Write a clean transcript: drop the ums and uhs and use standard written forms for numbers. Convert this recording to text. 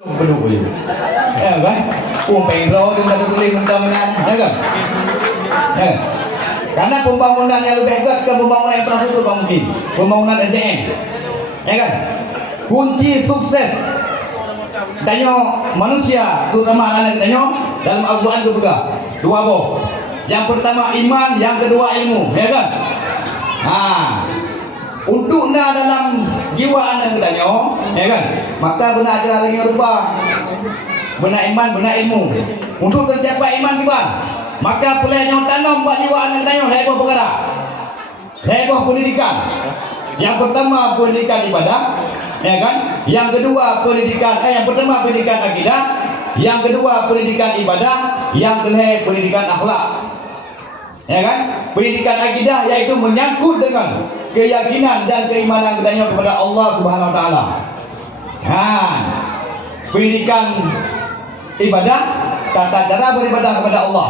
Peduli. Ya kan? Pengen dengan peduli pembangunan, ya kan? Ya. Karena pembangunan yang lebih hebat ke pembangunan infrastruktur mungkin, pembangunan SDM, ya kan? Kunci sukses danyo manusia, terutama anak danyo dalam Al-Quran juga dua boh. Yang pertama iman, yang kedua ilmu, ya kan? Untuk dalam jiwa anak danyo, ya kan? Maka benar ajaran lagi rubah, benar iman, benar ilmu. Untuk tercapai iman kita, maka pelajang tanam buat jiwa anak danyo lebar perkara, lebar pendidikan. Yang pertama pendidikan ibadah, ya kan? Yang kedua pendidikan, yang pertama pendidikan akidah, yang kedua pendidikan ibadah, yang ketiga pendidikan akhlak, ya kan? Pendidikan akidah yaitu menyangkut dengan keyakinan dan keimanan kepadanya kepada Allah Subhanahu Wa Taala. Pendidikan ibadah, tata cara beribadah kepada Allah.